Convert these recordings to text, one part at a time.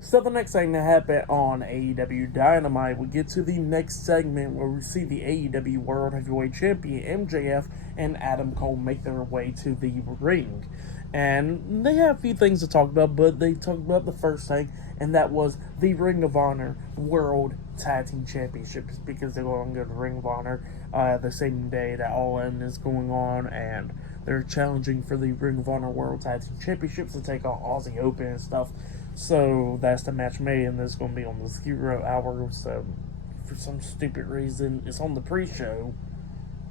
So the next thing that happened on AEW Dynamite, we get to the next segment where we see the AEW World Heavyweight Champion MJF and Adam Cole make their way to the ring. And they have a few things to talk about, but they talked about the first thing, and that was the Ring of Honor World Tag Team Championships, because they're going to go to Ring of Honor the same day that All In is going on, and they're challenging for the Ring of Honor World Tag Team Championships to take on Aussie Open and stuff. So that's the match made, and it's going to be on the Skiro Hour. So for some stupid reason, it's on the pre-show,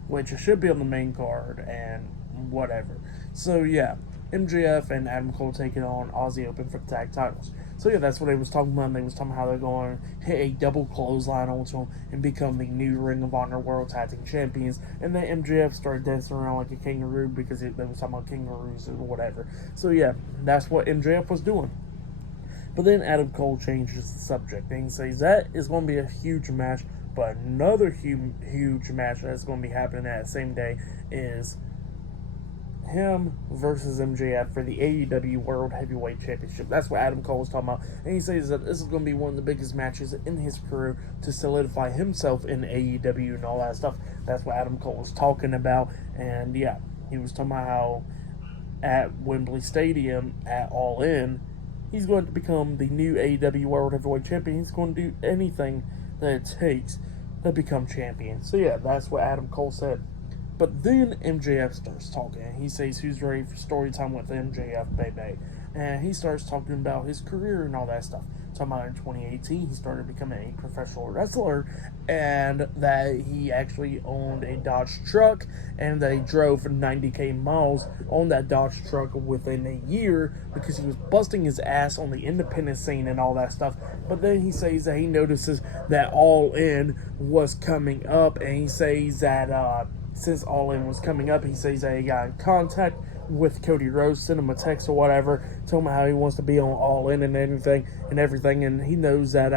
which it should be on the main card, and whatever. So yeah, MJF and Adam Cole taking on Aussie Open for the tag titles. So yeah, that's what they was talking about. They was talking about how they're going to hit a double clothesline onto them and become the new Ring of Honor World Tag Team Champions. And then MJF started dancing around like a kangaroo because they was talking about kangaroos or whatever. So yeah, that's what MJF was doing. But then Adam Cole changes the subject and he says that is going to be a huge match, but another huge match that's going to be happening that same day is him versus MJF for the AEW World Heavyweight Championship. That's what Adam Cole was talking about. And he says that this is going to be one of the biggest matches in his career to solidify himself in AEW and all that stuff. That's what Adam Cole was talking about. And yeah, he was talking about how at Wembley Stadium at All In, he's going to become the new AEW World Heavyweight Champion. He's going to do anything that it takes to become champion. So yeah, that's what Adam Cole said. But then MJF starts talking. He says who's ready for story time with MJF, baby. And he starts talking about his career and all that stuff. Talking about in 2018, he started becoming a professional wrestler, and that he actually owned a Dodge truck, and that he drove 90k miles on that Dodge truck within a year because he was busting his ass on the independent scene and all that stuff. But then he says that he notices that All In was coming up, and he says that since All In was coming up, he says that he got in contact with Cody Rhodes, sent him a text or whatever, told him how he wants to be on All In and everything, and he knows that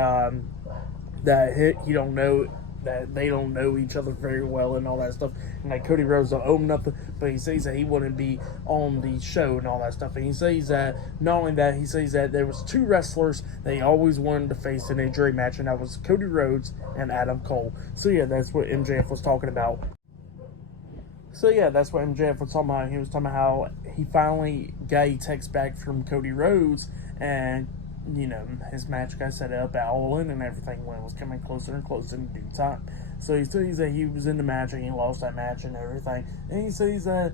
he don't know that they don't know each other very well and all that stuff, and that Cody Rhodes don't owe him nothing, but he says that he wouldn't be on the show and all that stuff. And he says that not only that, he says that there was two wrestlers that he always wanted to face in a dream match, and that was Cody Rhodes and Adam Cole. So yeah, that's what MJF was talking about. So yeah, that's what MJF was talking about. He was talking about how he finally got a text back from Cody Rhodes, and his match got set up at All In and everything when it was coming closer and closer in due time. So he says that he was in the match and he lost that match and everything. And he says that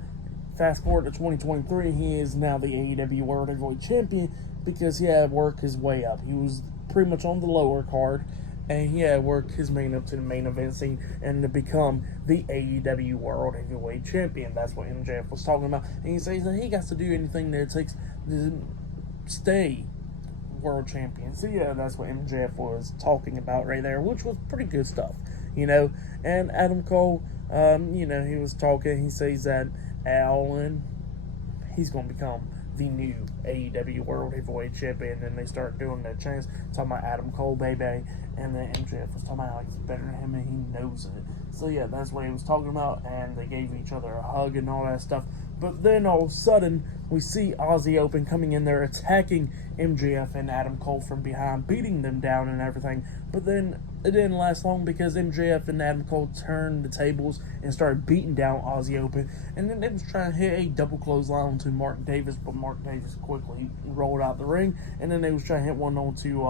fast forward to 2023, he is now the AEW World Heavyweight Champion because he had worked his way up. He was pretty much on the lower card, and he had worked his main up to the main event scene and to become the AEW World Heavyweight Champion. That's what MJF was talking about. And he says that he got to do anything that it takes to stay world champion. So yeah, that's what MJF was talking about right there, which was pretty good stuff, And Adam Cole, he was talking. He says that at All In, he's going to become the new AEW World Heavyweight Champion. And they start doing that chance, talking about Adam Cole, baby. And then MJF was talking about how he's better than him and he knows it. So yeah, that's what he was talking about. And they gave each other a hug and all that stuff. But then all of a sudden, we see Aussie Open coming in there, attacking MJF and Adam Cole from behind, beating them down and everything. But then it didn't last long because MJF and Adam Cole turned the tables and started beating down Aussie Open. And then they was trying to hit a double clothesline to Mark Davis, but Mark Davis quickly rolled out the ring. And then they was trying to hit one onto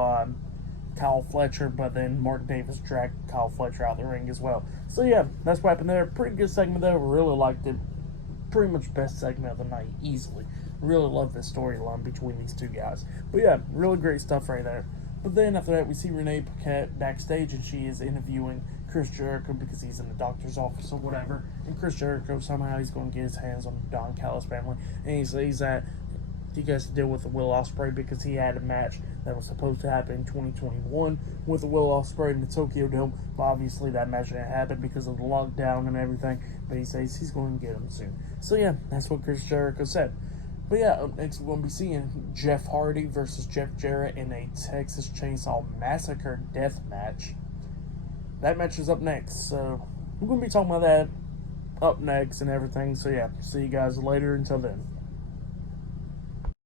Kyle Fletcher, but then Mark Davis dragged Kyle Fletcher out the ring as well. So yeah, that's what happened there. Pretty good segment there. Really liked it. Pretty much best segment of the night, easily. Really love this storyline between these two guys. But yeah, really great stuff right there. But then after that, we see Renee Paquette backstage, and she is interviewing Chris Jericho because he's in the doctor's office or whatever. And Chris Jericho, somehow he's going to get his hands on Don Callis family. And he says that he has to deal with the Will Ospreay because he had a match that was supposed to happen in 2021 with the Will Ospreay in the Tokyo Dome. But obviously that match didn't happen because of the lockdown and everything. But he says he's going to get him soon. So yeah, that's what Chris Jericho said. But yeah, up next we're going to be seeing Jeff Hardy versus Jeff Jarrett in a Texas Chainsaw Massacre death match. That match is up next. So we're going to be talking about that up next and everything. So yeah, see you guys later. Until then.